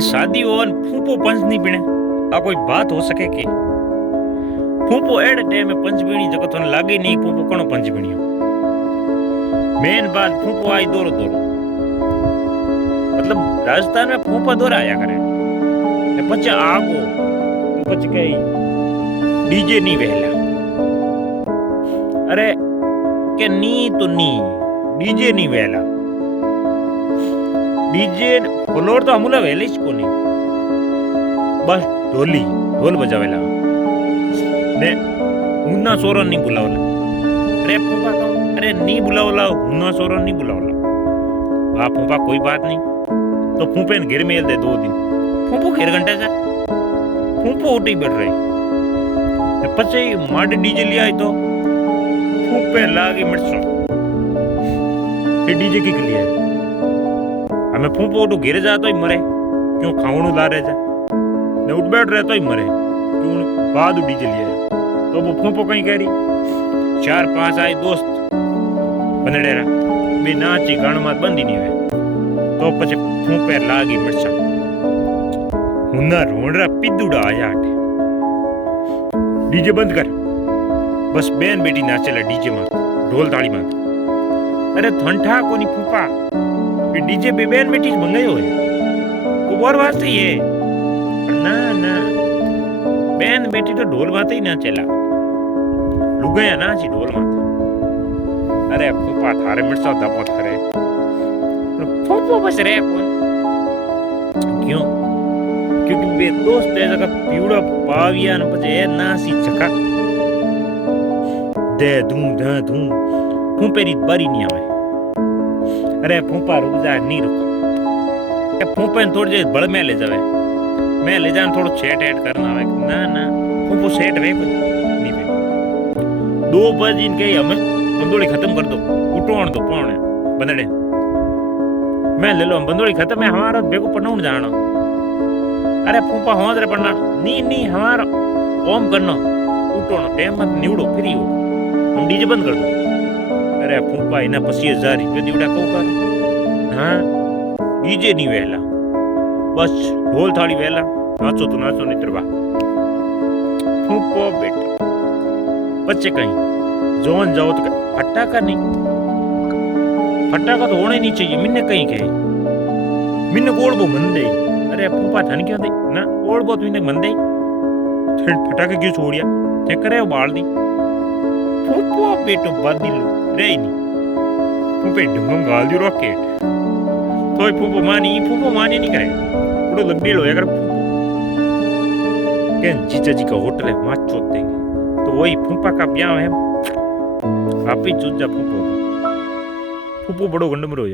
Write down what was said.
शादी हो और फूफो पंच नहीं पीने आ कोई बात हो सके के फूफो एड टाइम में पंच पीनी जको थने लागे नहीं फूफो कणो पंच पीनियो मेन बात फूफो आई दौरो दौरो मतलब राजस्थान में फूफा दौरा आया करे ने पछ आगो पछ के डीजे नहीं वेला अरे के नी तो नी डीजे नहीं वेला डीजे फ्लोर तो हमला वेले ज कोनी बस ढोल बजावेला ने हुना सोरन नहीं बुलावला अरे फूफा कहूं अरे नहीं बुलावला हुना सोरन नहीं बुलावला फूफा कोई बात नहीं तो फूफे ने घर मेल दे 2 दिन फूफो घेर घंटे से फूफो उठी बैठ रही पछे माडे डीजे लिया तो फूफे लागी मरसो ये डीजे की लिए हमें फूफो उठो घेरे जा तो ही मरे क्यों खावणू ला रहे जा ने उठ बैठ रहे तो ही मरे क्यों बाद डीजे लिया तो वो फूफो कहीं कह रही 4-5 आए दोस्त बनेडेरा बे नाची गाण मात बंदी नहीं हुए तो पछे फूफे लागी मरसा हुना रोंडरा पिदुड़ा आया आटे डीजे बंद कर बस बेन बेटी नाचेला डीजे मात ढोल ताली मात अरे थंठा कोनी फूफा ये डीजे पे बेन बेटी मंगायो है वो बोर वास्ते ही है ना ना बेन बेटी तो ढोल माते ही ना चला लुगाया ना जी ढोल माते अरे फूफा थारे मिर्चा दबो थारे फूफो बस रे कौन क्यों क्योंकि वे दोस्त है जगह पीड़ा पाविया न पजे नासी चका दे धूम फूफे री बारी नहीं आवे अरे फूफा रुक जा नहीं रुक फूफे थोड़ी देर बड़ में ले जावे मैं ले जान थोड़ा छेट ऐड करना आवे ना ना फूफो सेट वे नहीं वे 2 बजे इनके हमें बंदोड़ी खत्म कर दो उठोण दो पौने बंदड़े मैं ले लो बंदोड़ी खत्म है हमारा बेको पढ़ाउन जाना अरे फूफा होंद रे पढ़ना नहीं हमारा ओम करनो उठोण टाइम मत निवड़ो फ्री हो हम डीजे बंद कर दो अरे फूफा इना 25,000 रुपया दीवड़ा कहू कर हां डीजे नहीं वेला बस ढोल थाली वेला नाचो तो नाचो नहीं तरवा फूफो बेटा बच्चे कहीं जोन जाओ तो फटाका नहीं फटाका तो होना ही नहीं चाहिए मिन्ने कहीं कहे मिन्ने गोड़ बो मन दे अरे फूफा थन क्यों दे ना गोड़ बो तुमने मन दे फटाका क्यों छोड़िया थे करे बाल दी फूफो बेटो बदिल रे नहीं फूफे डुंगम गाल दी रॉकेट तो फूफो मानी नहीं करे थोड़ा लंबी लो अगर क्या जीजा जी का होटल है वहां चोट देंगे तो वही फूफा का ब्याह है आप ही चूज जा फूफो बड़ो गंडम रो